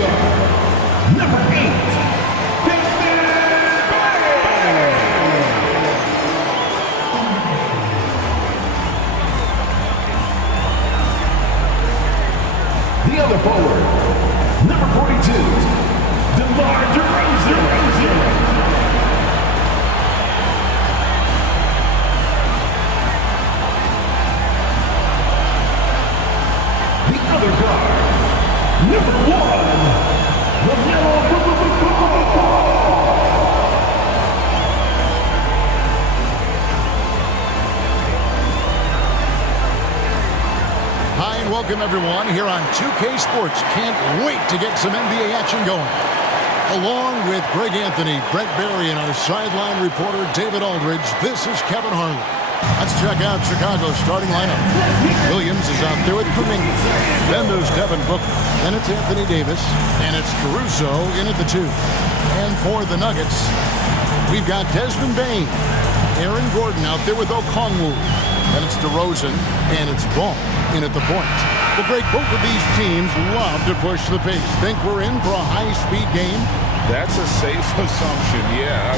guard, number 8, the other forward, number 42, Demar DeRozan. The other guard, number 1, Lamelo. Hi and welcome everyone here on 2K Sports. Can't wait to get some NBA action going. Along with Greg Anthony, Brett Barry, and our sideline reporter David Aldridge, this is Kevin Harlan. Let's check out Chicago's starting lineup. Williams is out there with Kuminga. Then there's Devin Booker. Then it's Anthony Davis. And it's Caruso in at the 2. And for the Nuggets, we've got Desmond Bane. Aaron Gordon out there with Okongwu. Then it's DeRozan. And it's Ball in at the point. Well, Greg, both of these teams love to push the pace. Think we're in for a high-speed game? That's a safe assumption, yeah.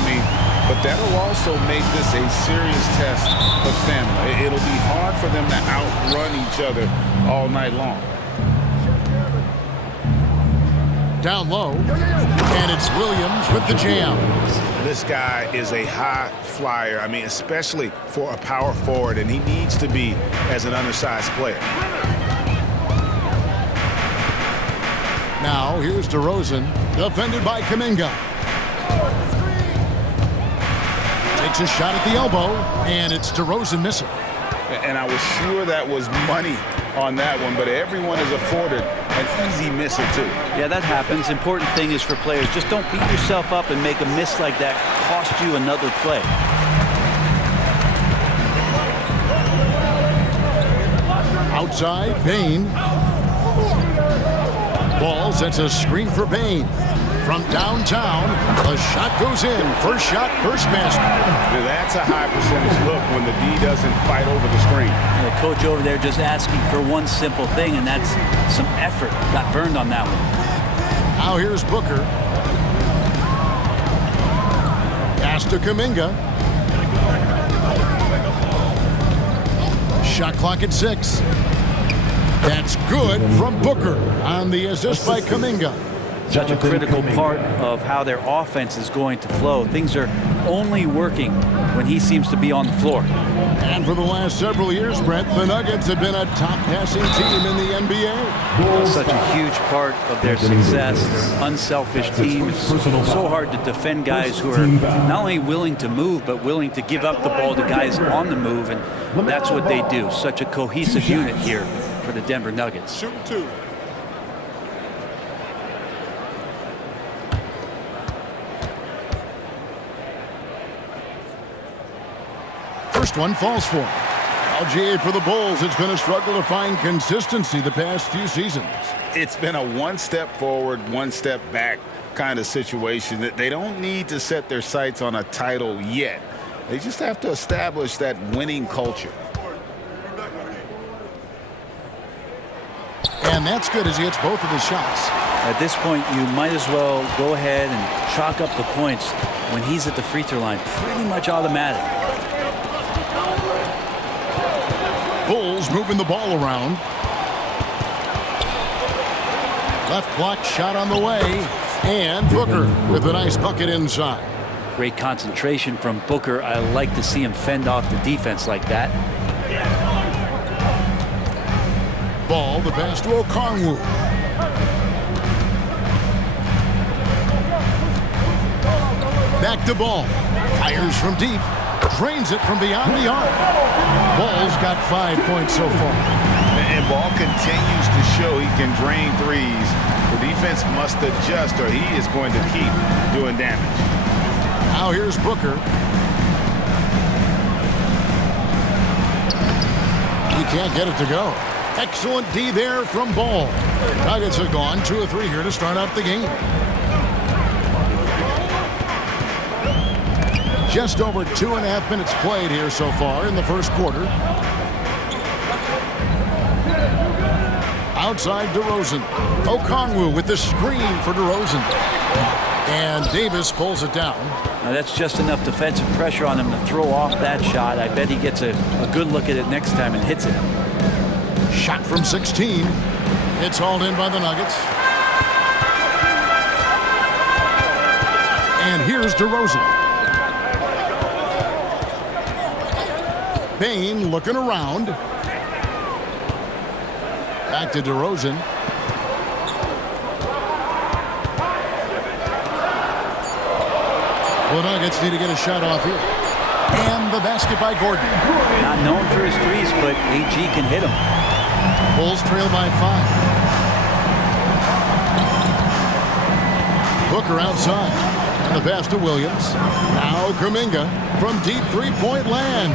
But that'll also make this a serious test of stamina. It'll be hard for them to outrun each other all night long. Down low, and it's Williams with the jam. This guy is a high flyer, especially for a power forward, and he needs to be as an undersized player. Now, here's DeRozan, defended by Kuminga. Takes a shot at the elbow, and it's DeRozan missing. And I was sure that was money on that one, but everyone is afforded an easy misser too. Yeah, that happens. Important thing is for players, just don't beat yourself up and make a miss like that cost you another play. Outside, Bane. Ball sets a screen for Bane. From downtown, the shot goes in. First shot, first basket. That's a high percentage look when the D doesn't fight over the screen. The coach over there just asking for one simple thing, and that's some effort. Got burned on that one. Now here's Booker. Pass to Kuminga. Shot clock at 6. That's good from Booker on the assist by Kuminga. Such a critical part of how their offense is going to flow. Things are only working when he seems to be on the floor. And for the last several years, Brett, the Nuggets have been a top passing team in the NBA. Such a huge part of their success, their unselfish team. It's so hard to defend guys who are not only willing to move, but willing to give up the ball to guys on the move, and that's what they do. Such a cohesive unit here for the Denver Nuggets. Shoot 2. First one falls for him. LGA for the Bulls. It's been a struggle to find consistency the past few seasons. It's been a one step forward, one step back kind of situation. That they don't need to set their sights on a title yet. They just have to establish that winning culture. And that's good as he hits both of his shots. At this point, you might as well go ahead and chalk up the points when he's at the free throw line. Pretty much automatic. Bulls moving the ball around. Left block shot on the way. And Booker with a nice bucket inside. Great concentration from Booker. I like to see him fend off the defense like that. Ball, the pass to Okongwu. Back to Ball. Fires from deep. Drains it from beyond the arc. Ball's got 5 points so far. And Ball continues to show he can drain threes. The defense must adjust or he is going to keep doing damage. Now here's Booker. He can't get it to go. Excellent D there from Ball. Nuggets have gone 2 of 3 here to start out the game. Just over 2.5 minutes played here so far in the first quarter. outside DeRozan. Okongwu with the screen for DeRozan. And Davis pulls it down. Now that's just enough defensive pressure on him to throw off that shot. I bet he gets a good look at it next time and hits it. Shot from 16. It's hauled in by the Nuggets. And here's DeRozan. Bane looking around. Back to DeRozan. The Nuggets need to get a shot off here. And the basket by Gordon. Not known for his threes, but AG can hit him. Bulls trail by 5. Booker outside. And the pass to Williams. Now Kuminga from deep three-point land.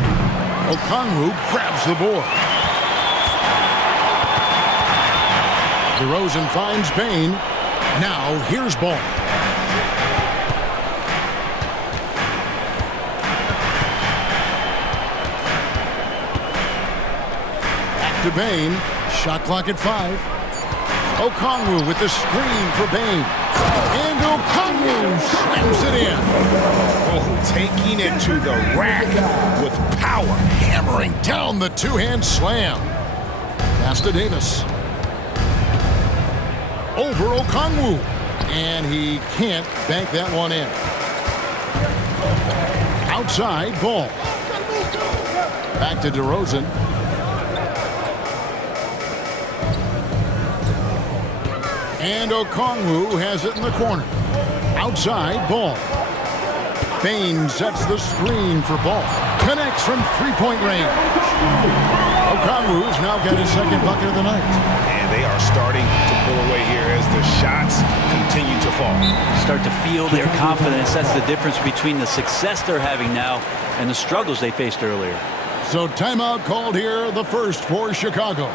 Okongwu grabs the board. DeRozan finds Bane. Now here's Ball. To Bane. Shot clock at 5. Okongwu with the screen for Bane. And Okongwu slams it in. Oh, taking it to the rack with power. Hammering down the two-hand slam. Pass to Davis. Over Okongwu. And he can't bank that one in. Outside Ball. Back to DeRozan. And Okongwu has it in the corner. Outside Ball. Bane sets the screen for Ball. Connects from three-point range. Okongwu's now got his second bucket of the night. And they are starting to pull away here as the shots continue to fall. Start to feel their confidence. That's the difference between the success they're having now and the struggles they faced earlier. So timeout called here, the first for Chicago.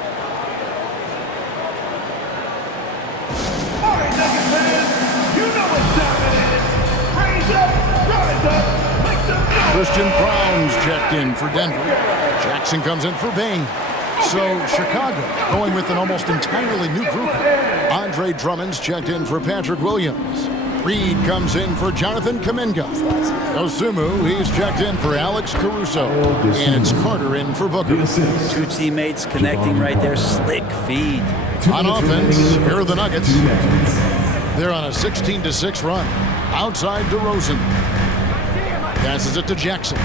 Christian Brown's checked in for Denver. Jackson comes in for Bane. So Chicago going with an almost entirely new group. Andre Drummond's checked in for Patrick Williams. Reed comes in for Jonathan Kuminga. Osumu, he's checked in for Alex Caruso. And it's Carter in for Booker. Two teammates connecting right there. Slick feed. On offense, here are the Nuggets. They're on a 16-6 run. Outside DeRozan. Passes it to Jackson.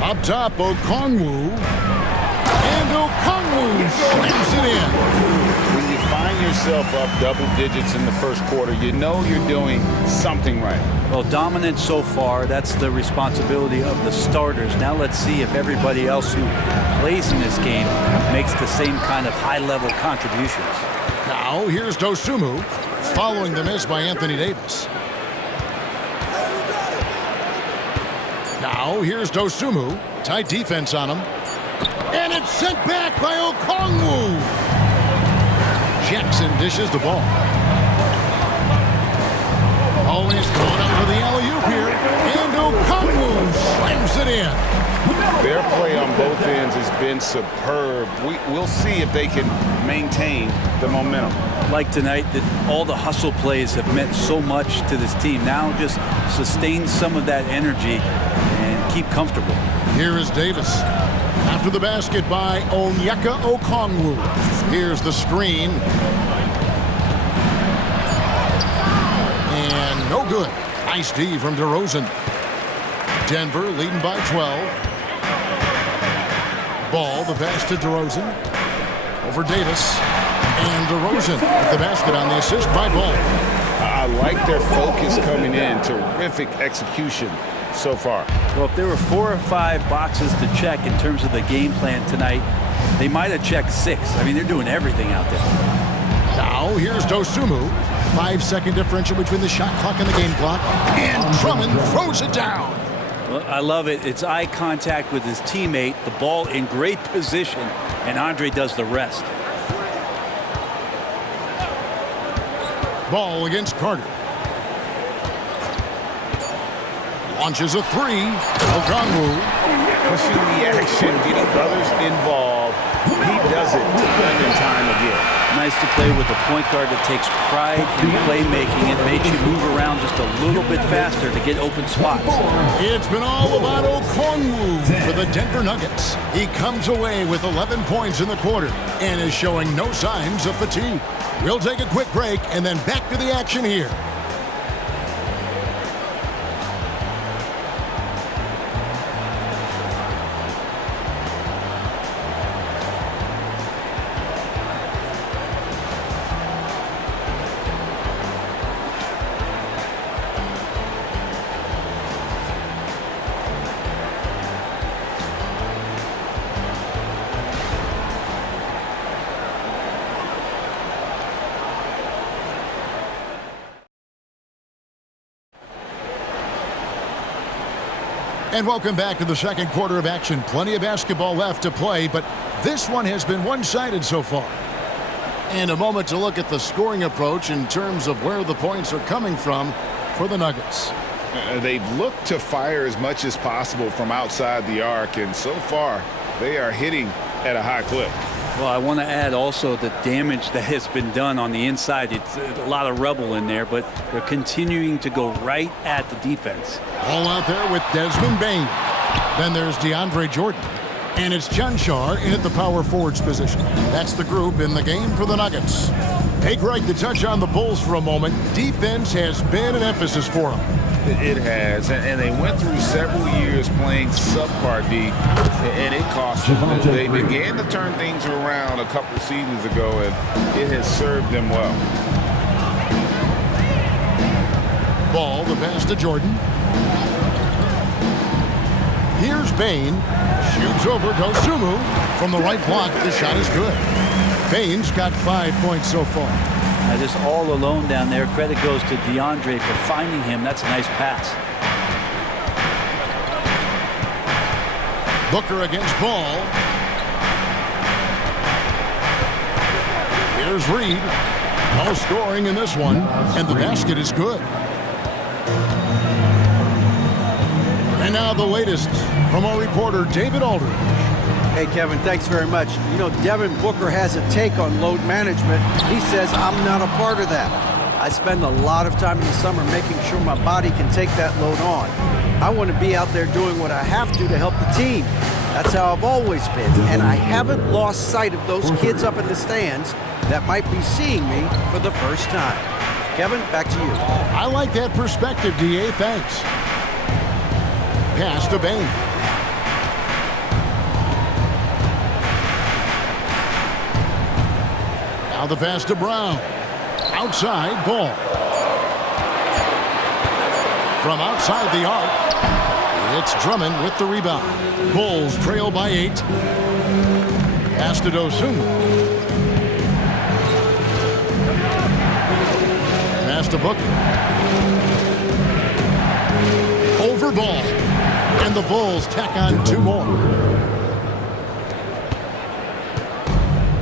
Up top, Okongwu. And Okongwu slams it in. When you find yourself up double digits in the first quarter, you know you're doing something right. Well, dominant so far. That's the responsibility of the starters. Now let's see if everybody else who plays in this game makes the same kind of high-level contributions. Now, here's Dosunmu, following the miss by Anthony Davis. Now, here's Dosunmu. Tight defense on him. And it's sent back by Okongwu. Jackson dishes the ball. Always going out for the alley-oop here. And Okongwu slams it in. Their play on both ends has been superb. We'll see if they can maintain the momentum. Like tonight, that all the hustle plays have meant so much to this team. Now just sustain some of that energy and keep comfortable. Here is Davis. After the basket by Onyeka Okongwu. Here's the screen. And no good. Nice D from DeRozan. Denver leading by 12. Ball, the pass to DeRozan. Over Davis. And DeRozan with the basket on the assist by Ball. I like their focus coming in. Terrific execution so far. Well, if there were 4 or 5 boxes to check in terms of the game plan tonight, they might have checked 6. I mean, they're doing everything out there. Now, here's Dosunmu. 5-second differential between the shot clock and the game clock. And Drummond throws it down. Well, I love it. It's eye contact with his teammate, the ball in great position, and Andre does the rest. Ball against Carter. Launches a 3. Okongwu. Pushing the action, getting others involved. He does does it time and time again. Nice to play with a point guard that takes pride in playmaking. It makes you move around just a little bit faster to get open spots. It's been all about Okongwu for the Denver Nuggets. He comes away with 11 points in the quarter and is showing no signs of fatigue. We'll take a quick break and then back to the action here. And welcome back to the second quarter of action. Plenty of basketball left to play, but this one has been one-sided so far. And a moment to look at the scoring approach in terms of where the points are coming from for the Nuggets. They've looked to fire as much as possible from outside the arc, and so far they are hitting at a high clip. Well, I want to add also the damage that has been done on the inside. It's a lot of rubble in there, but they're continuing to go right at the defense. All out there with Desmond Bane. Then there's DeAndre Jordan. And it's Janshar in at the power forwards position. That's the group in the game for the Nuggets. Hey, Greg, to touch on the Bulls for a moment, defense has been an emphasis for them. It has, and they went through several years playing subpar D, and it cost them. They began to turn things around a couple seasons ago, and it has served them well. Ball, the pass to Jordan. Here's Bane. Shoots over Dosunmu. From the right block, the shot is good. Bane's got 5 points so far. Just all alone down there. Credit goes to DeAndre for finding him. That's a nice pass. Booker against Ball. Here's Reed. No scoring in this one, and the basket is good. And now the latest from our reporter, David Aldridge. Hey, Kevin, thanks very much. You know, Devin Booker has a take on load management. He says, I'm not a part of that. I spend a lot of time in the summer making sure my body can take that load on. I want to be out there doing what I have to help the team. That's how I've always been. And I haven't lost sight of those kids up in the stands that might be seeing me for the first time. Kevin, back to you. I like that perspective, D.A. Thanks. Pass to Bane. Now the pass to Brown. Outside, Ball. From outside the arc, it's Drummond with the rebound. Bulls trail by 8. Pass to Dosunmu. Pass to Booker. Over Ball. And the Bulls tack on 2 more.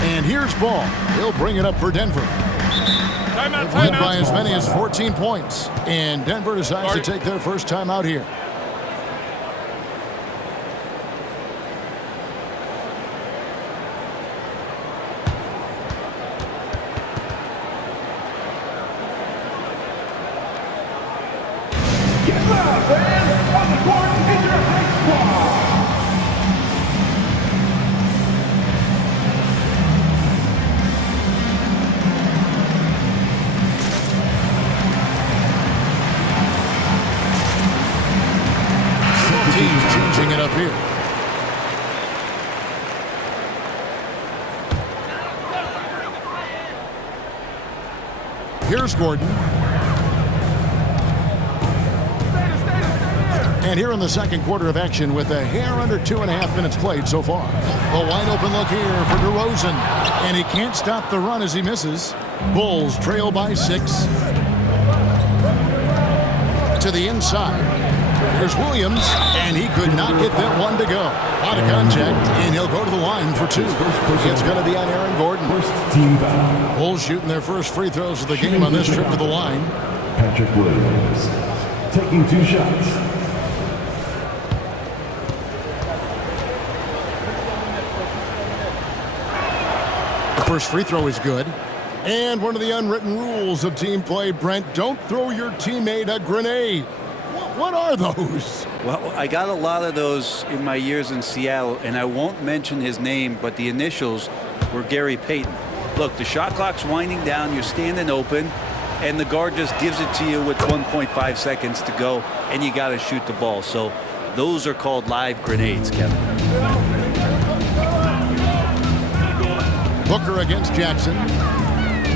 And here's Ball. He'll bring it up for Denver. They've led by as many as 14 points. And Denver decides to take their first time out here. Get loud, fans! On the court is your high squad! Teams changing it up here. Here's Gordon. And here in the second quarter of action with a hair under 2.5 minutes played so far. A wide open look here for DeRozan. And he can't stop the run as he misses. Bulls trail by 6. To the inside. There's Williams, and he could not get that one to go. Out of contact, and he'll go to the line for 2. It's going to be on Aaron Gordon. First team foul. Bulls shooting their first free throws of the game on this trip to the line. Patrick Williams taking 2 shots. The first free throw is good. And one of the unwritten rules of team play, Brent, don't throw your teammate a grenade. What are those? Well, I got a lot of those in my years in Seattle, and I won't mention his name, but the initials were Gary Payton. Look, the shot clock's winding down, you're standing open, and the guard just gives it to you with 1.5 seconds to go, and you got to shoot the ball. So those are called live grenades, Kevin. Booker against Jackson.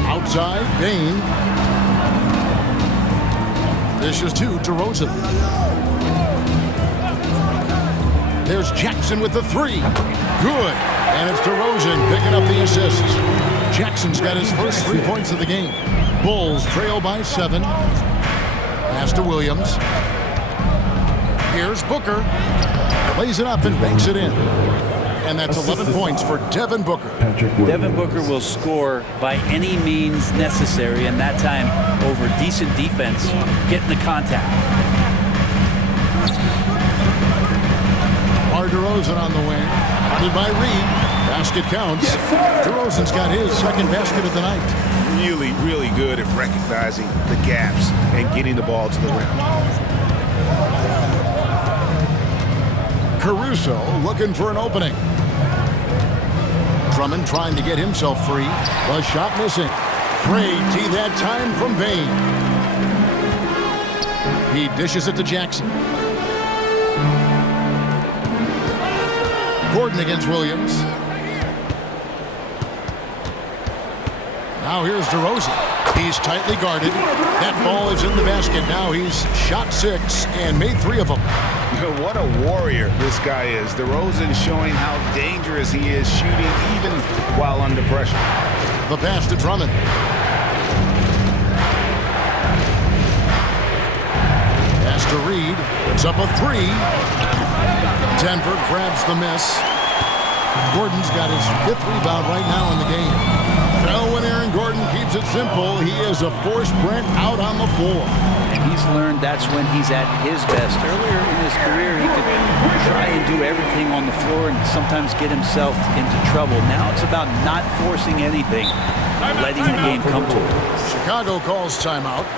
Outside, Bain. Dishes to DeRozan. There's Jackson with the three. Good. And it's DeRozan picking up the assist. Jackson's got his first 3 points of the game. Bulls trail by 7. Pass to Williams. Here's Booker. Plays it up and banks it in. And that's 11 points for Devin Booker. Devin Booker will score by any means necessary, and that time over decent defense, getting the contact. DeRozan on the wing. Hunted by Reed. Basket counts. DeRozan's got his second basket of the night. Really, really good at recognizing the gaps and getting the ball to the rim. Caruso looking for an opening. Drummond trying to get himself free. The shot missing. Brady that time from Bain. He dishes it to Jackson. Gordon against Williams. Now here's DeRozan. He's tightly guarded. That ball is in the basket. Now he's shot 6 and made 3 of them. What a warrior this guy is. DeRozan showing how dangerous he is shooting even while under pressure. The pass to Drummond. Pass to Reed. It's up a 3. Denver grabs the miss. Gordon's got his 5th rebound right now in the game. Now when Aaron Gordon keeps it simple, he is a force Brent out on the floor. And he's learned that's when he's at his best. Earlier in his career, he could try and do everything on the floor and sometimes get himself into trouble. Now it's about not forcing anything, letting the game come to him. Chicago calls timeout.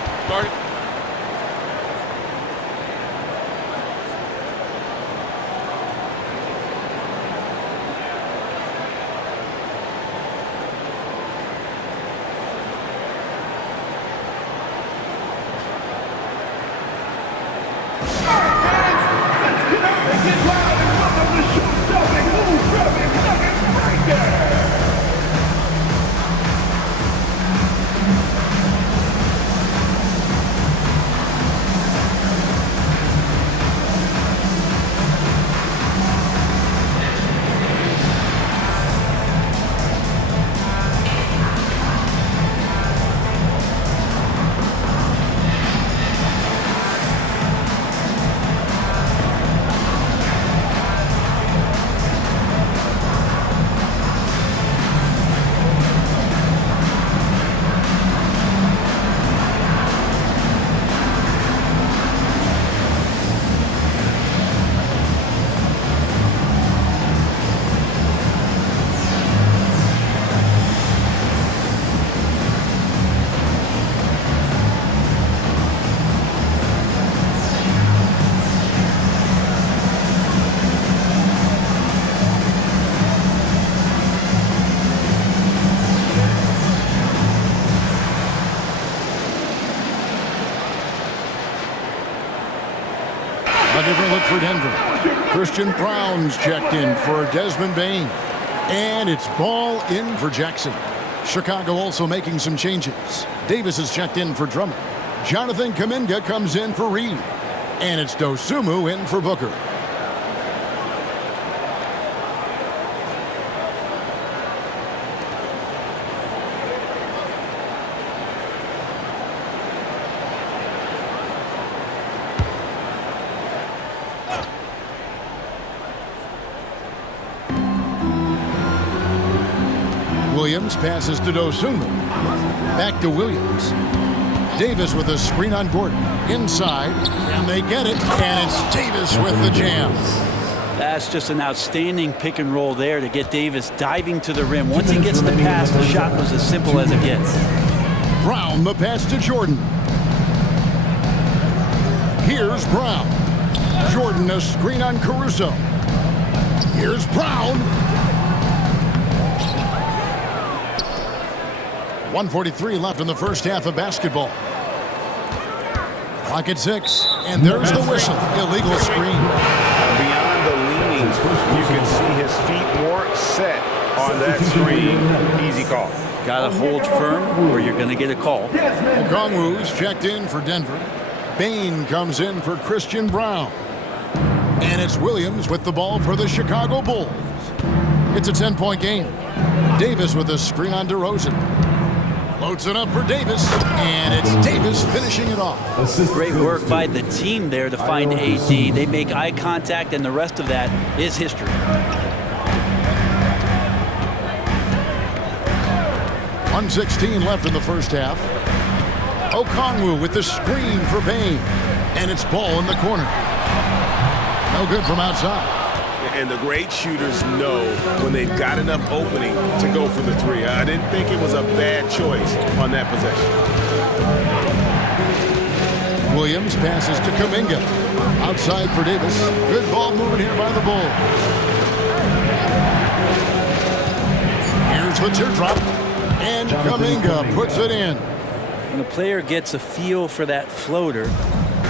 A different look for Denver. Christian Brown's checked in for Desmond Bain. And it's ball in for Jackson. Chicago also making some changes. Davis is checked in for Drummond. Jonathan Kuminga comes in for Reed. And it's Dosunmu in for Booker. Williams passes to Dosunmu. Back to Williams. Davis with a screen on Gordon. Inside, and they get it, and it's Davis with the jam. That's just an outstanding pick and roll there to get Davis diving to the rim. Once he gets the pass, the shot was as simple as it gets. Brown, the pass to Jordan. Here's Brown. Jordan, a screen on Caruso. Here's Brown. 1:43 left in the first half of basketball. Clock at 6, and there's the whistle. Illegal screen. Beyond the leaning, you can see his feet more set on that screen. Easy call. Got to hold firm or you're going to get a call. Okongwu's checked in for Denver. Bain comes in for Christian Brown. And it's Williams with the ball for the Chicago Bulls. It's a 10-point game. Davis with a screen on DeRozan. Loads it up for Davis, and it's Davis finishing it off. Great work by the team there to find AD. They make eye contact, and the rest of that is history. 1:16 left in the first half. Okongwu with the screen for Bain, and it's ball in the corner. No good from outside. And the great shooters know when they've got enough opening to go for the three. I didn't think it was a bad choice on that possession. Williams passes to Kuminga. Outside for Davis. Good ball movement here by the Bulls. Here's the teardrop. And Kuminga puts it in. When the player gets a feel for that floater,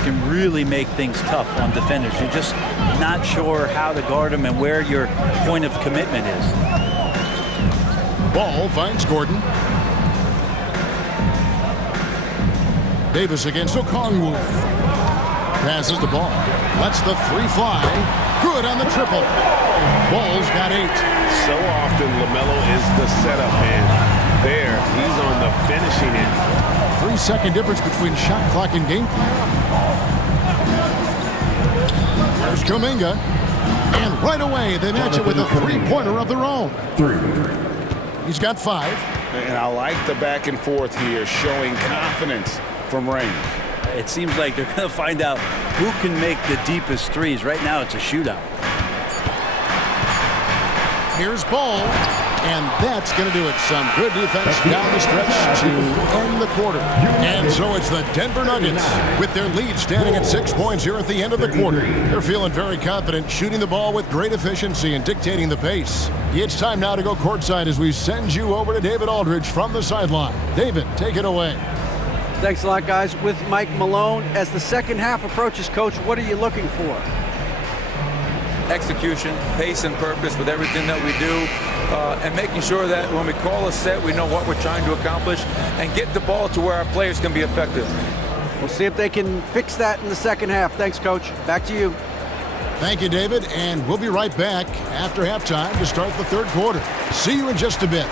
can really make things tough on defenders. You're just not sure how to guard them and where your point of commitment is. Ball finds Gordon. Davis against Okongwu. Passes the ball. Lets the three fly. Good on the triple. Ball's got 8. So often Lamelo is the setup man. There, he's on the finishing end. 3-second difference between shot clock and game clock. There's Kuminga. And right away, they match it with a three-pointer of their own. He's got 5. And I like the back and forth here, showing confidence from range. It seems like they're going to find out who can make the deepest threes. Right now, it's a shootout. Here's Ball. And that's going to do it. Some good defense down the stretch to end the quarter. And so it's the Denver Nuggets with their lead standing at 6 points here at the end of the quarter. They're feeling very confident, shooting the ball with great efficiency and dictating the pace. It's time now to go courtside as we send you over to David Aldridge from the sideline. David, take it away. Thanks a lot, guys. With Mike Malone, as the second half approaches, Coach, what are you looking for? Execution, pace, and purpose with everything that we do, and making sure that when we call a set, we know what we're trying to accomplish and get the ball to where our players can be effective. We'll see if they can fix that in the second half. Thanks, Coach. Back to you. Thank you, David, and we'll be right back after halftime to start the third quarter. See you in just a bit.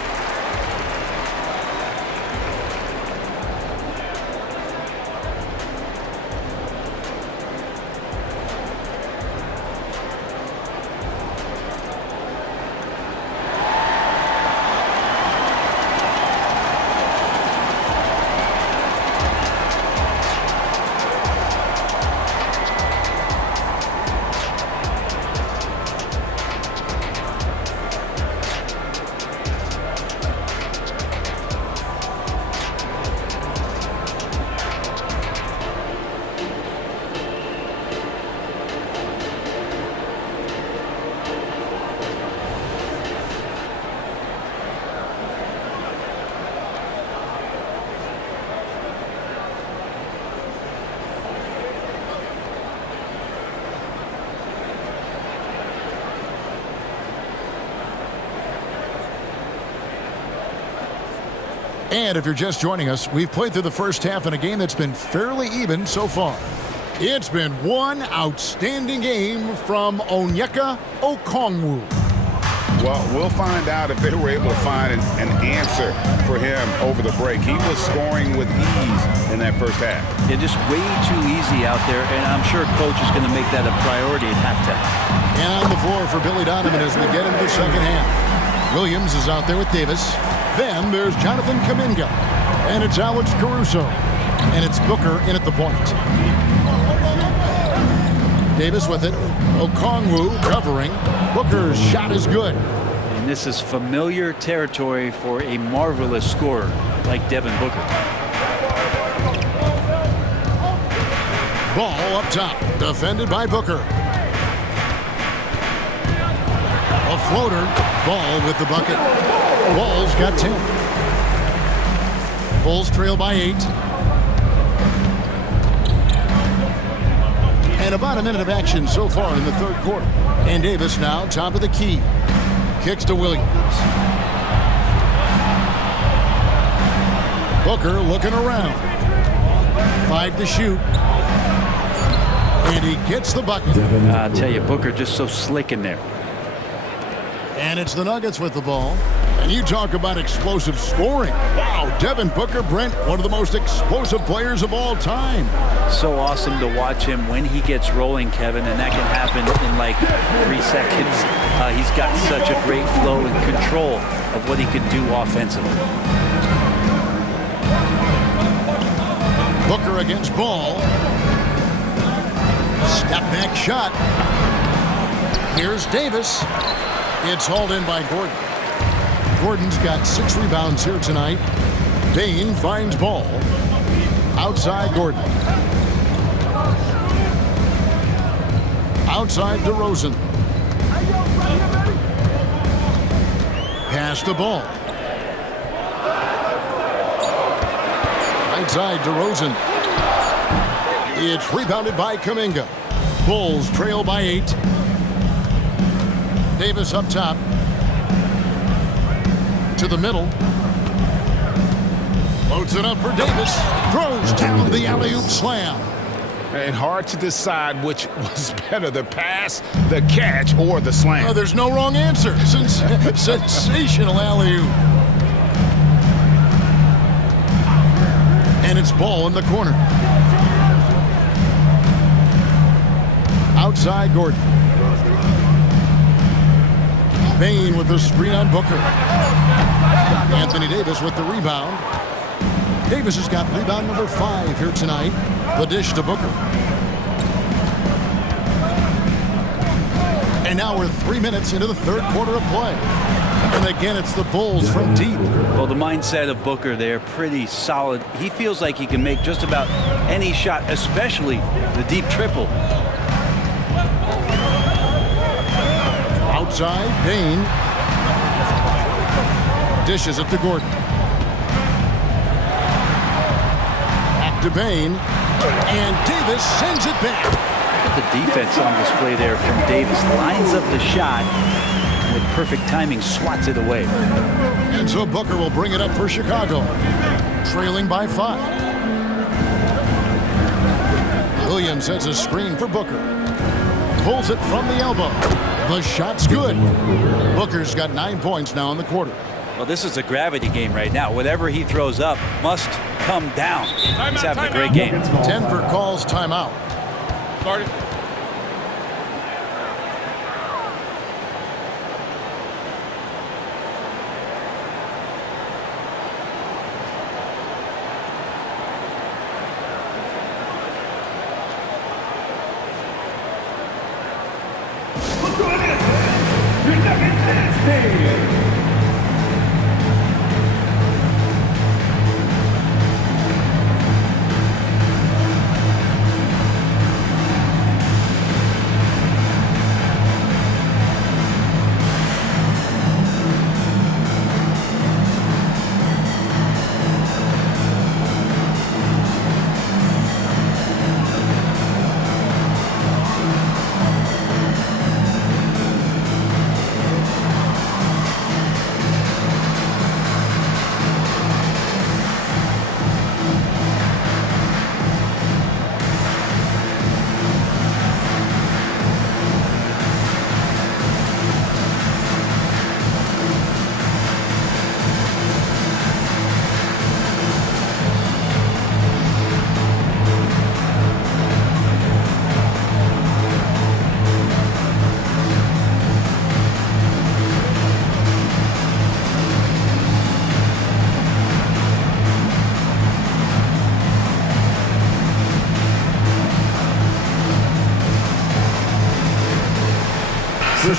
And if you're just joining us, we've played through the first half in a game that's been fairly even so far. It's been one outstanding game from Onyeka Okongwu. Well, we'll find out if they were able to find an answer for him over the break. He was scoring with ease in that first half. Yeah, just way too easy out there, and I'm sure Coach is going to make that a priority at halftime. And on the floor for Billy Donovan as we get into the second half. Williams is out there with Davis. Then there's Jonathan Kuminga. And it's Alex Caruso. And it's Booker in at the point. Davis with it. Okongwu covering. Booker's shot is good. And this is familiar territory for a marvelous scorer like Devin Booker. Ball up top. Defended by Booker. A floater. Ball with the bucket. Ball's got 10. Bulls trail by 8. And about a minute of action so far in the third quarter. And Davis now top of the key. Kicks to Williams. Booker looking around. 5 to shoot. And he gets the bucket. I'll tell you, Booker just so slick in there. And it's the Nuggets with the ball. And you talk about explosive scoring. Wow, Devin Booker, Brent, one of the most explosive players of all time. So awesome to watch him when he gets rolling, Kevin, and that can happen in like 3 seconds. He's got such a great flow and control of what he can do offensively. Booker against Ball. Step back shot. Here's Davis. It's hauled in by Gordon. Gordon's got 6 rebounds here tonight. Bain finds Ball. Outside Gordon. Outside DeRozan. Pass the ball. Right side DeRozan. It's rebounded by Kuminga. Bulls trail by 8. Davis up top. To the middle. Loads it up for Davis. Throws down the alley-oop slam. And hard to decide which was better, the pass, the catch, or the slam. Oh, there's no wrong answer. Sensational alley-oop. And it's Ball in the corner. Outside Gordon. Bain with the screen on Booker. Anthony Davis with the rebound. Davis has got rebound number 5 here tonight. The dish to Booker. And now we're 3 minutes into the third quarter of play. And again, it's the Bulls from deep. Well, the mindset of Booker there, pretty solid. He feels like he can make just about any shot, especially the deep triple. Outside, Bain. Dishes it to Gordon. Back to Bain. And Davis sends it back. Look at the defense on display there from Davis. Lines up the shot. With perfect timing, swats it away. And so Booker will bring it up for Chicago. Trailing by 5. Williams sets a screen for Booker. Pulls it from the elbow. The shot's good. Booker's got 9 points now in the quarter. Well, this is a gravity game right now. Whatever he throws up must come down. He's having a great game. Denver calls timeout. Started.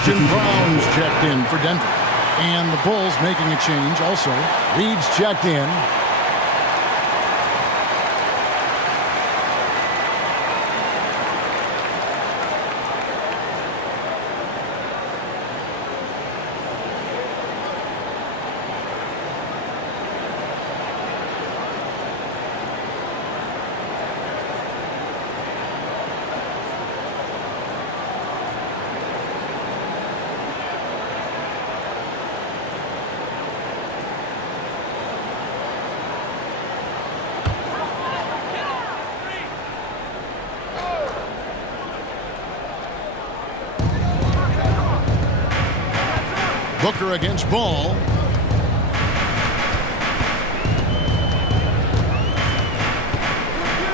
Christian Brown's checked in for Denver. And the Bulls making a change also. Reed's checked in. Booker against Ball.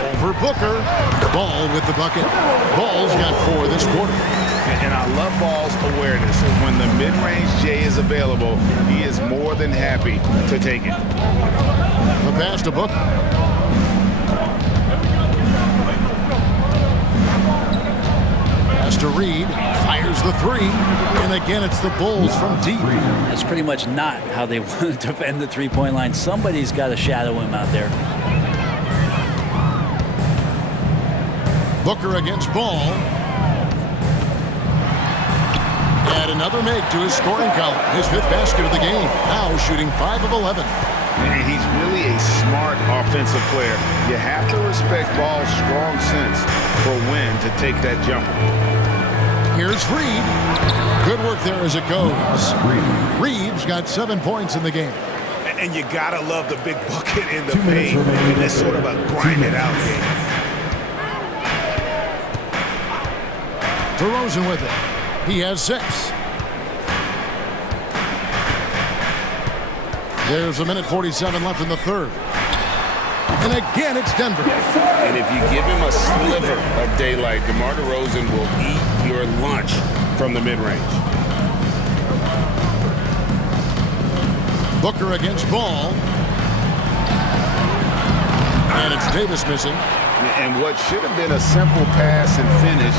Over Booker. Ball with the bucket. Ball's got 4 this quarter. And I love Ball's awareness. When the mid-range J is available, he is more than happy to take it. The pass to Booker. Pass to Reed. Fires the 3. And again, it's the Bulls from deep. That's pretty much not how they want to defend the three-point line. Somebody's got to shadow him out there. Booker against Ball. Add another make to his scoring column. His 5th basket of the game. Now shooting 5 of 11. And he's really a smart offensive player. You have to respect Ball's strong sense for when to take that jumper. Here's Reed. Good work there as it goes. Reed's got 7 points in the game. And you gotta love the big bucket in the paint in this sort of a grind-it-out game. DeRozan with it. He has 6. There's 1:47 left in the 3rd. And again, it's Denver. And if you give him a sliver of daylight, DeMar DeRozan will eat your lunch from the mid-range. Booker against Ball. And it's Davis missing. And what should have been a simple pass and finish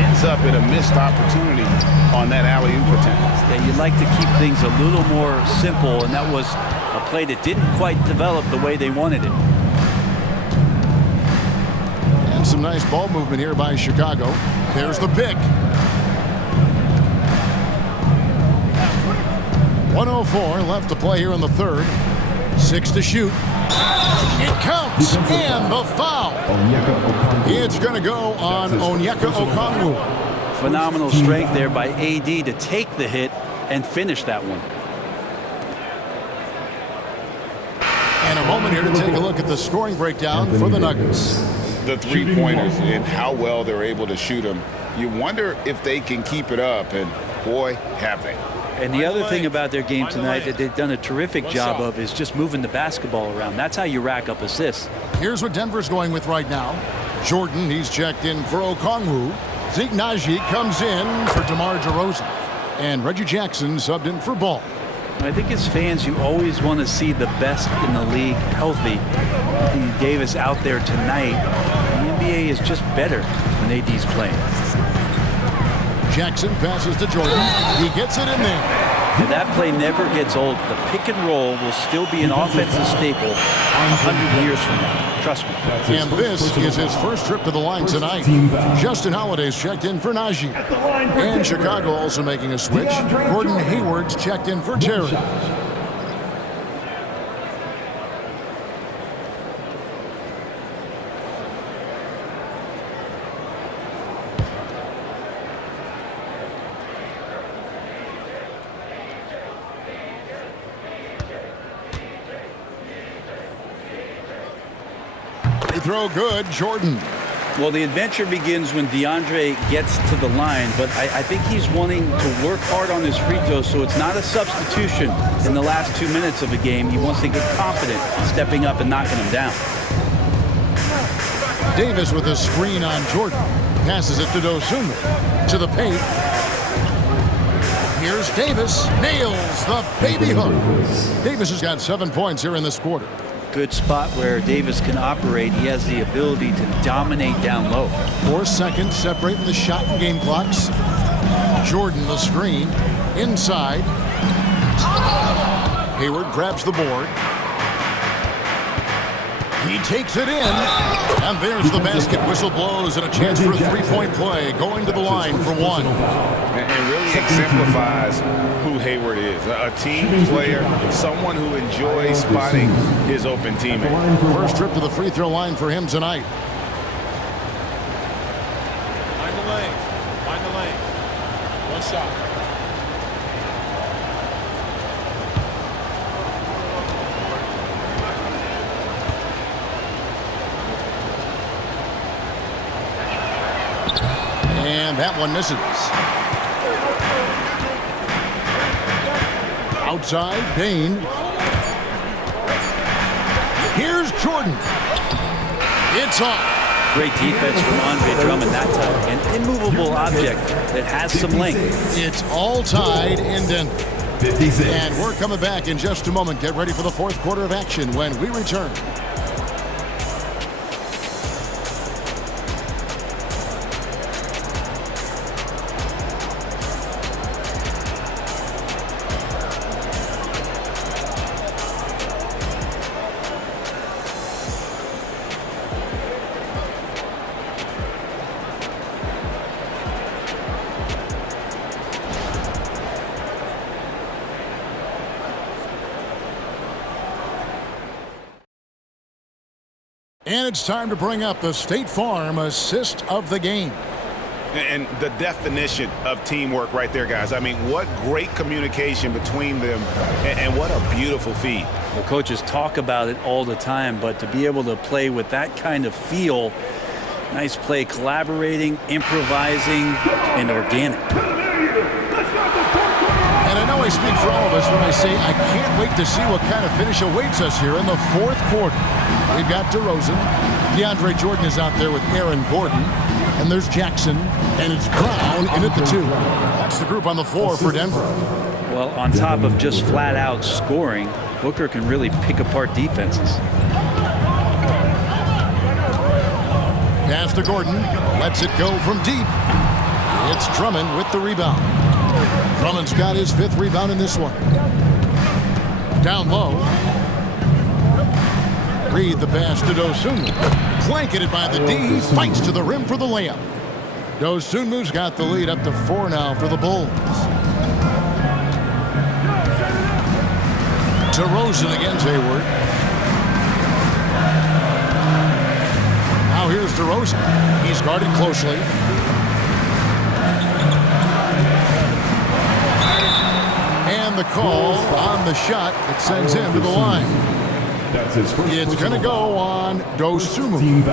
ends up in a missed opportunity on that alley-oop attempt. Yeah, you'd like to keep things a little more simple, and that was a play that didn't quite develop the way they wanted it. And some nice ball movement here by Chicago. There's the pick. 1:04 left to play here in the 3rd. 6 to shoot. It counts, and the foul. It's going to go on Onyeka Okongwu. Phenomenal strength there by AD to take the hit and finish that one. And a moment here to take a look at the scoring breakdown for the Nuggets. The three-pointers and how well they're able to shoot them. You wonder if they can keep it up, and boy, have they. And the other thing about their game tonight that they've done a terrific job of is just moving the basketball around. That's how you rack up assists. Here's what Denver's going with right now. Jordan, he's checked in for Okongwu. Zeke Naji comes in for DeMar DeRozan. And Reggie Jackson subbed in for Ball. I think as fans, you always want to see the best in the league healthy. Anthony Davis out there tonight. The NBA is just better when AD's playing. Jackson passes to Jordan. He gets it in there. And that play never gets old. The pick and roll will still be an offensive staple 100 years from now. Trust me. And this is his first trip to the line tonight. Justin Holiday's checked in for Najee. And Chicago also making a switch. Gordon Hayward's checked in for Terry. Throw good, Jordan. Well, the adventure begins when DeAndre gets to the line, but I think he's wanting to work hard on his free throws, so it's not a substitution in the last 2 minutes of the game. He wants to get confident stepping up and knocking him down. Davis with a screen on Jordan. Passes it to Dosunmu. To the paint. Here's Davis. Nails the baby hook. Davis has got 7 points here in this quarter. Good spot where Davis can operate. He has the ability to dominate down low. 4 seconds separating the shot and game clocks. Jordan the screen. Inside. Hayward grabs the board. He takes it in. And there's the basket. Whistle blows and a chance for a three-point play. Going to the line for one. And really exemplifies who Hayward is. A team player, someone who enjoys spotting his open teammate. First trip to the free throw line for him tonight. Find the lane. Find the lane. One shot. And that one misses. Outside, Dane. Here's Jordan. It's off. Great defense from Andre Drummond that time. An immovable object that has some length. It's all tied in Denver. 56. And we're coming back in just a moment. Get ready for the fourth quarter of action when we return. And it's time to bring up the State Farm assist of the game. And the definition of teamwork right there, guys. I mean, what great communication between them, and what a beautiful feed. Well, coaches talk about it all the time, but to be able to play with that kind of feel, nice play, collaborating, improvising, and organic. And I know I speak for all of us when I say I can't wait to see what kind of finish awaits us here in the fourth quarter. We've got DeRozan. DeAndre Jordan is out there with Aaron Gordon. And there's Jackson. And it's Brown in at the 2. That's the group on the floor for Denver. Well, on top of just flat-out scoring, Booker can really pick apart defenses. Pass to Gordon. Lets it go from deep. It's Drummond with the rebound. Drummond's got his 5th rebound in this one. Down low. Reed the pass to Dosunmu. Blanketed by the D. Fights to the rim for the layup. Dosunmu's got the lead up to 4 now for the Bulls. DeRozan against Hayward. Now here's DeRozan. He's guarded closely. And the call on the shot that sends him to the line. That's his first. It's going to go on Dosunmu.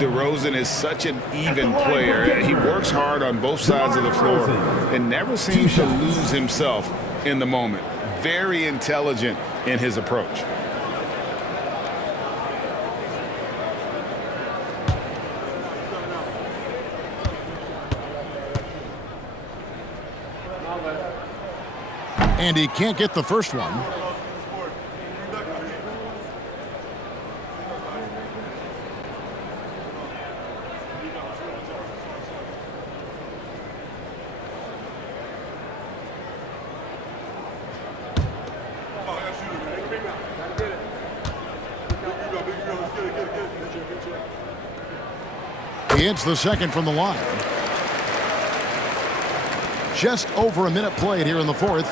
DeRozan is such an even player. He works hard on both sides of the floor and never seems to lose himself in the moment. Very intelligent in his approach. And he can't get the first one. He hits the second from the line. Just over a minute played here in the fourth.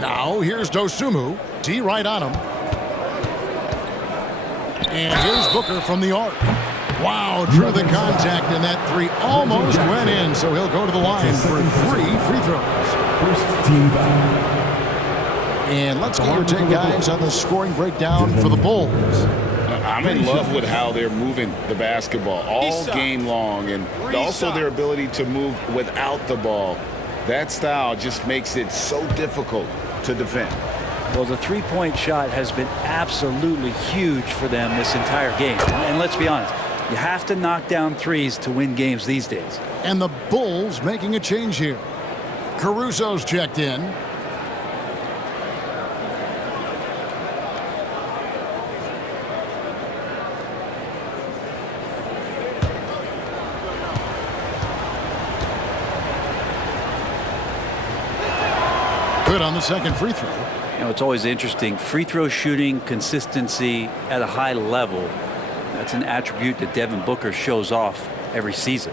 Now here's Dosunmu. D right on him. And here's Booker from the arc. Wow, drew the contact, and that 3 almost went in, so he'll go to the line for 3 free throws. First team foul. And let's get your take, guys, on the scoring breakdown for the Bulls. I'm in love with how they're moving the basketball all game long, and also their ability to move without the ball. That style just makes it so difficult to defend. Well, the three-point shot has been absolutely huge for them this entire game. And let's be honest, you have to knock down threes to win games these days. And the Bulls making a change here. Caruso's checked in. Good on the second free throw. You know, it's always interesting. Free throw shooting, consistency at a high level. That's an attribute that Devin Booker shows off every season.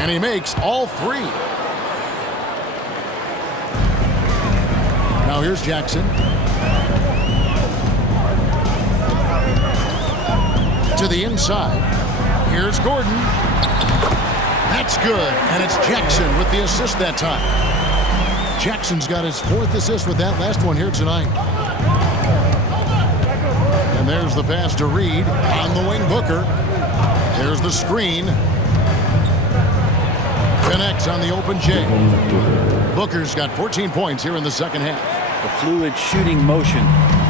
And he makes all three. Now here's Jackson. To the inside. Here's Gordon. That's good. And it's Jackson with the assist that time. Jackson's got his 4th assist with that last one here tonight. And there's the pass to Reed. On the wing, Booker. There's the screen. Connects on the open J. Booker's got 14 points here in the second half. The fluid shooting motion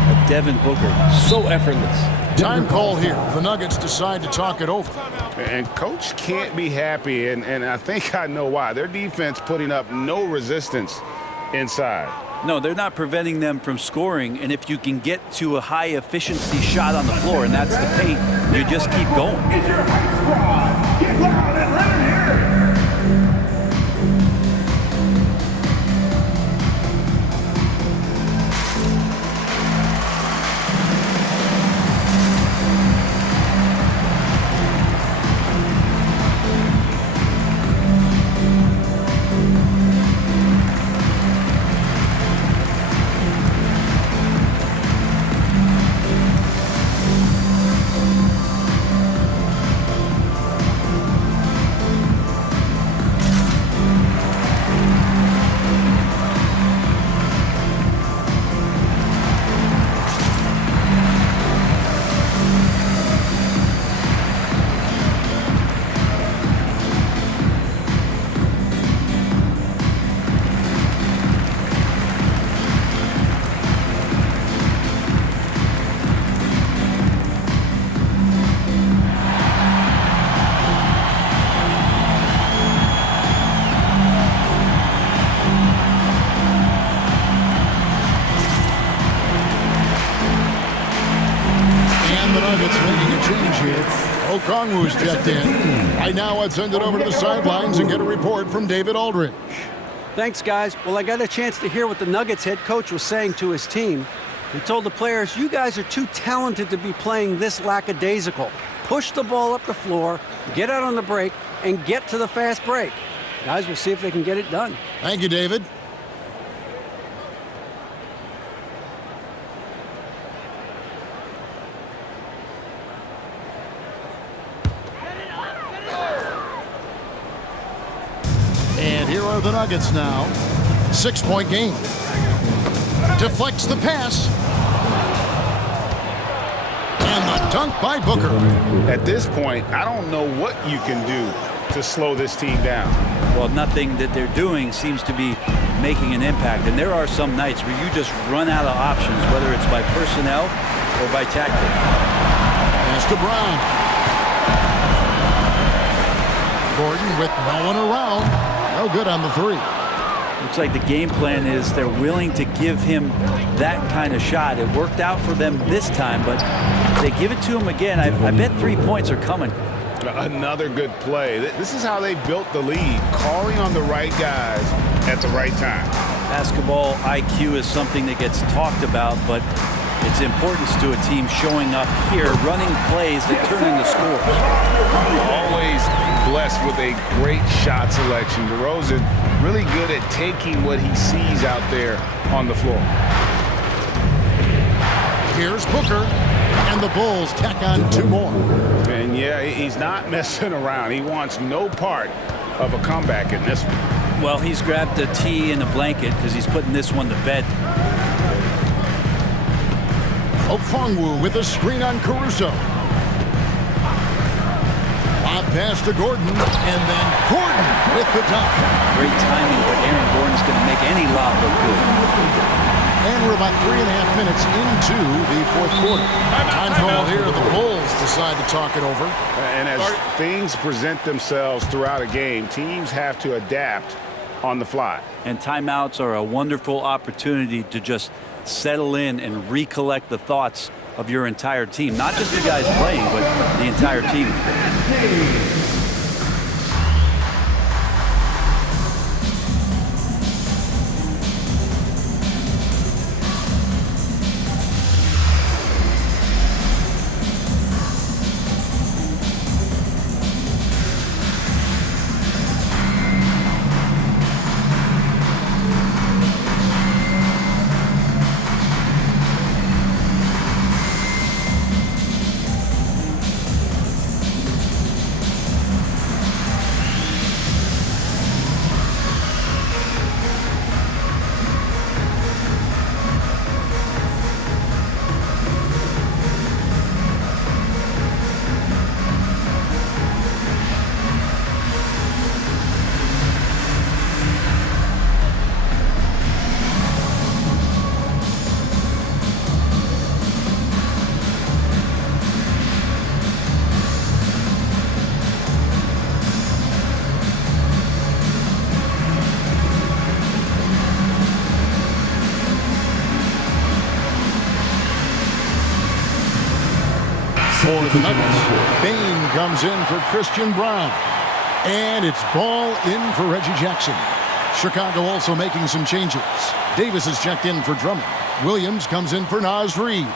of Devin Booker. So effortless. Time call here. The Nuggets decide to talk it over. And coach can't be happy, and I think I know why. Their defense putting up no resistance inside. No, they're not preventing them from scoring, and if you can get to a high efficiency shot on the floor, and that's the paint, you just keep going. It's your hype squad. Get loud and let it hear. Okongwu's checked in. Right now, I'd send it over to the sidelines and get a report from David Aldridge. Thanks, guys. Well, I got a chance to hear what the Nuggets head coach was saying to his team. He told the players, you guys are too talented to be playing this lackadaisical. Push the ball up the floor, get out on the break, and get to the fast break. Guys, we'll see if they can get it done. Thank you, David. And here are the Nuggets now. 6-point game. Deflects the pass. And the dunk by Booker. At this point, I don't know what you can do to slow this team down. Well, nothing that they're doing seems to be making an impact. And there are some nights where you just run out of options, whether it's by personnel or by tactic. Pass to Brown. Gordon with no one around. No good on the three. Looks like the game plan is they're willing to give him that kind of shot. It worked out for them this time, but if they give it to him again, I bet 3 points are coming. Another good play. This is how they built the lead, calling on the right guys at the right time. Basketball IQ is something that gets talked about, but its importance to a team showing up here, running plays that turn into scores. Always blessed with a great shot selection. DeRozan really good at taking what he sees out there on the floor. Here's Booker, and the Bulls tack on 2 more. And yeah, he's not messing around. He wants no part of a comeback in this one. Well, he's grabbed a tee and a blanket because he's putting this one to bed. Okongwu with a screen on Caruso. Lob pass to Gordon, and then Gordon with the dunk. Great timing, but Aaron Gordon's going to make any lob look good. And we're about 3.5 minutes into the 4th quarter. Time call here. The Bulls decide to talk it over. And as things present themselves throughout a game, teams have to adapt on the fly. And timeouts are a wonderful opportunity to just settle in and recollect the thoughts of your entire team. Not just the guys playing, but the entire team. For the Nuggets, Bain comes in for Christian Brown. And it's ball in for Reggie Jackson. Chicago also making some changes. Davis is checked in for Drummond. Williams comes in for Naz Reid.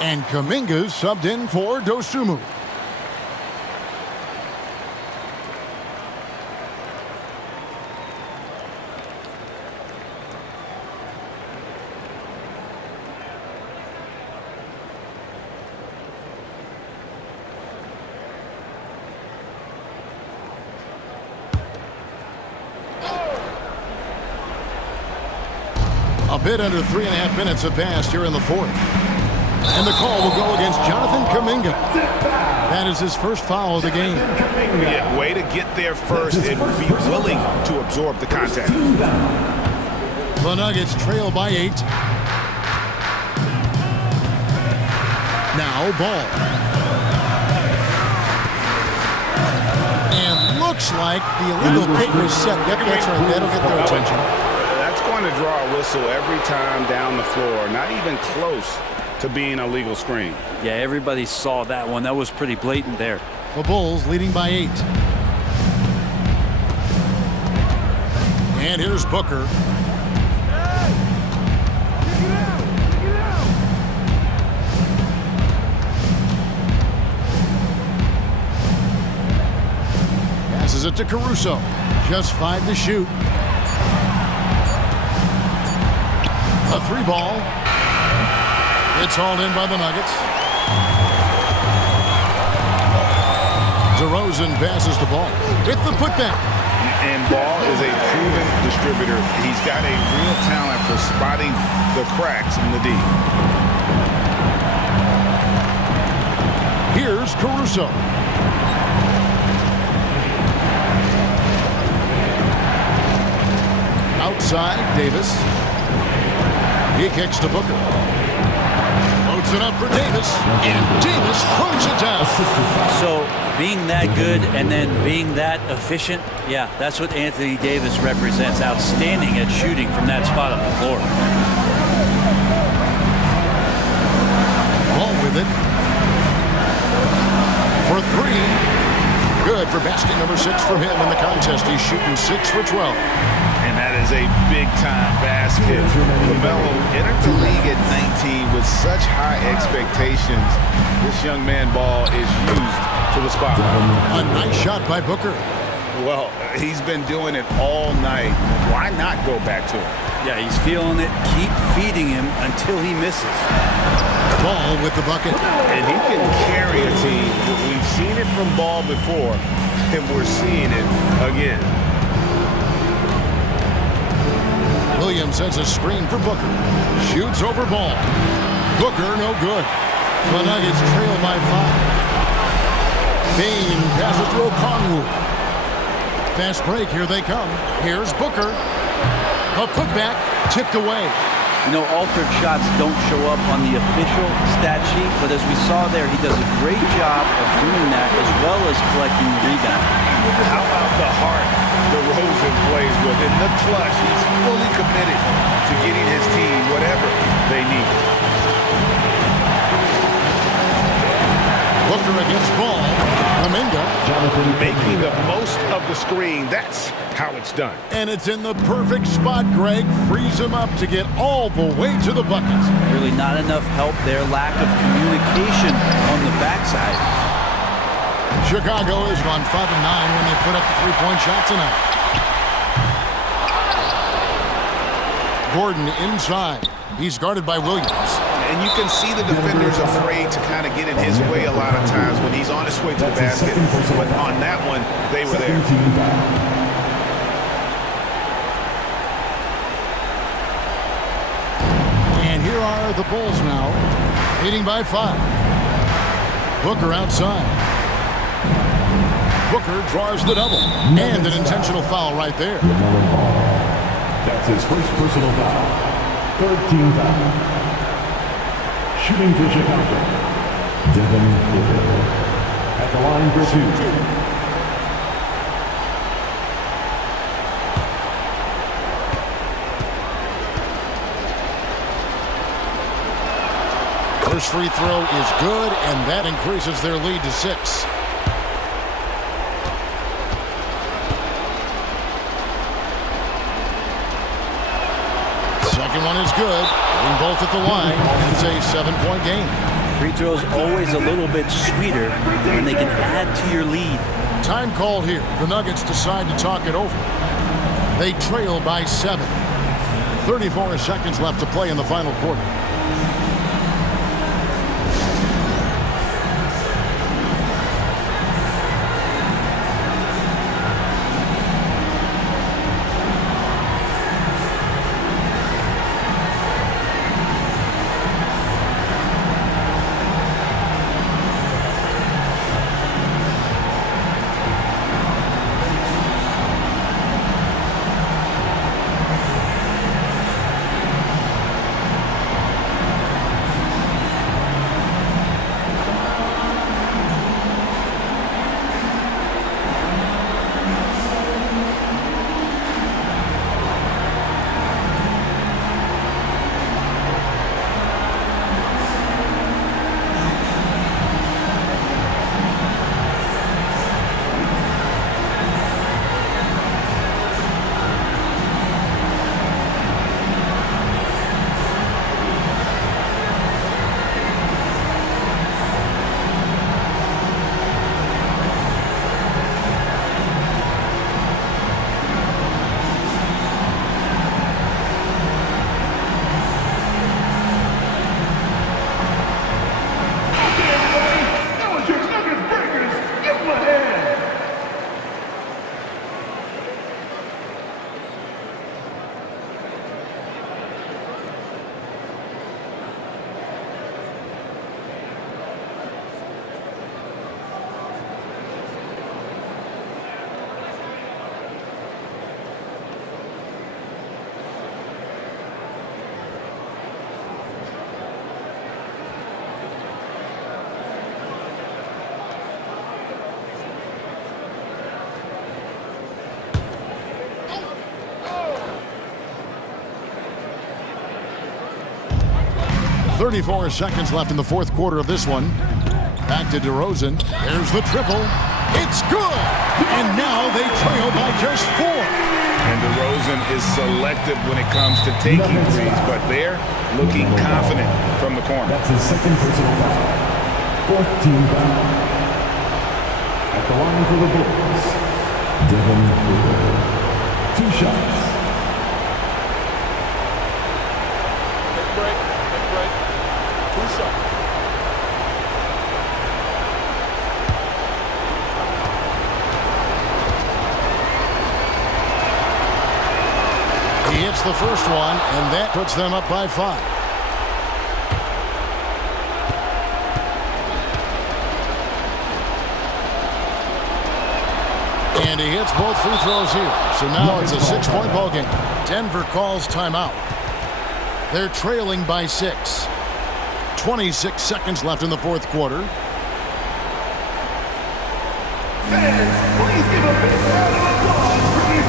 And Kuminga's subbed in for Dosunmu. A bit under 3.5 minutes have passed here in the fourth. And the call will go against Jonathan Kuminga. That is his first foul of the game. Yeah, way to get there first and be willing to absorb the contact. The Nuggets trail by 8. Now Ball. And looks like the illegal kick was set. Yep, that's right. That'll get their attention. To draw a whistle every time down the floor, not even close to being a legal screen. Yeah, everybody saw that one. That was pretty blatant there. The Bulls leading by 8. And here's Booker. Passes it to Caruso. Just 5 to shoot. A 3 ball. It's hauled in by the Nuggets. DeRozan passes the ball with the putback. And Ball is a proven distributor. He's got a real talent for spotting the cracks in the D. Here's Caruso. Outside, Davis. He kicks to Booker. Loads it up for Davis. And Davis throws it down. So being that good and then being that efficient, yeah, that's what Anthony Davis represents. Outstanding at shooting from that spot on the floor. Ball with it. For 3. Good for basket number 6 from him in the contest. He's shooting 6 for 12. And that is a big-time basket. Lamelo entered the league at 19 with such high expectations. This young man Ball is used to the spotlight. A nice shot by Booker. Well, he's been doing it all night. Why not go back to him? Yeah, he's feeling it. Keep feeding him until he misses. Ball with the bucket. And he can carry a team. We've seen it from Ball before, and we're seeing it again. Williams sends a screen for Booker. Shoots over Ball. Booker, no good. The Nuggets trail by 5. Bain passes to Okongwu. Fast break, here they come. Here's Booker. A putback, tipped away. You know, altered shots don't show up on the official stat sheet, but as we saw there, he does a great job of doing that as well as collecting the rebound. How about the heart DeRozan plays with. In the clutch, he's fully committed to getting his team whatever they need. Booker against ball. Kuminga. Making the most of the screen. That's how it's done. And it's in the perfect spot, Greg. Frees him up to get all the way to the buckets. Really not enough help there. Lack of communication on the backside. Chicago has gone 5-9 when they put up the three-point shot tonight. Gordon inside. He's guarded by Williams. And you can see the defenders afraid to kind of get in his way a lot of times when he's on his way to the basket. But on that one, they were there. And here are the Bulls now, leading by 5. Booker outside. Booker draws the double. And an intentional foul right there. That's his first personal foul. 3rd team foul. Shooting for Chicago, Devin at the line for 2. First free throw is good, and that increases their lead to 6. Second one is good. Getting both at the line. It's a 7-point game. Free throws always a little bit sweeter when they can add to your lead. Time called here. The Nuggets decide to talk it over. They trail by 7. 34 seconds left to play in the final quarter. That was your Nuggets breakers. Give them a hand. 34 seconds left in the fourth quarter of this one. Back to DeRozan. There's the triple. It's good! And now they trail by just 4. And DeRozan is selective when it comes to taking threes, but they're looking confident from the corner. That's his second personal foul. 4th team foul. At the line for the Bulls, Devin. 2 shots. Take a break. 2 shots. He hits the first one, and that puts them up by 5. And he hits both free throws here. So now it's a 6-point ball game. Denver calls timeout. They're trailing by 6. 26 seconds left in the fourth quarter. Fans, please give a big round of applause for the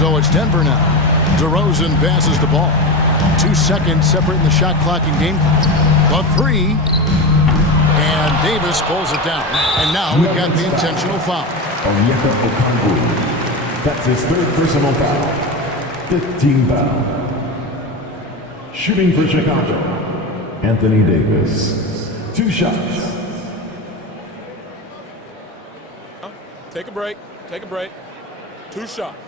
So it's Denver now. DeRozan passes the ball. 2 seconds separating the shot clock and game clock. A three. And Davis pulls it down. And now we've got the intentional foul. That's his 3rd personal foul. 15 foul. Shooting for Chicago, Anthony Davis. 2 shots. Take a break. Take a break. 2 shots.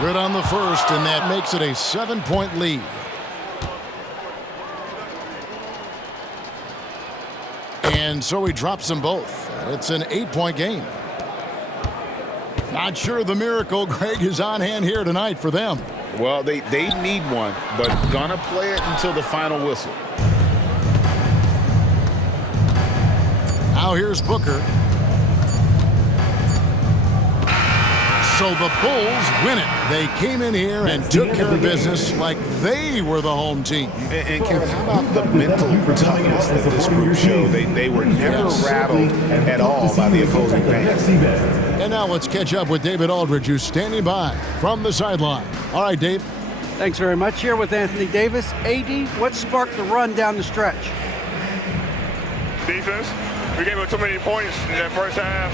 Good on the first, and that makes it a 7-point lead. And so he drops them both. It's an 8-point game. Not sure the miracle, Greg, is on hand here tonight for them. Well, they need one, but gonna play it until the final whistle. Now here's Booker. So the Bulls win it. They came in here and took care of business like they were the home team. And Kevin, how about the mental toughness that this group showed? They were never rattled at all by the opposing fans. And now let's catch up with David Aldridge, who's standing by from the sideline. All right, Dave. Thanks very much. Here with Anthony Davis. AD, what sparked the run down the stretch? Defense. We gave up too many points in that first half.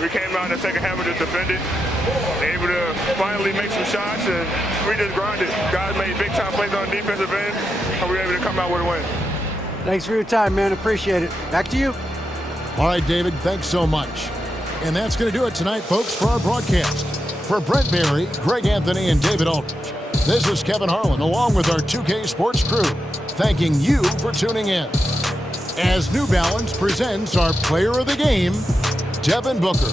We came out in the second half and just defended, able to finally make some shots, and we just grinded. Guys made big-time plays on the defensive end, and we were able to come out with a win. Thanks for your time, man. Appreciate it. Back to you. All right, David, thanks so much. And that's going to do it tonight, folks, for our broadcast. For Brent Barry, Greg Anthony, and David Aldridge, this is Kevin Harlan, along with our 2K Sports crew, thanking you for tuning in. As New Balance presents our player of the game, Devin Booker.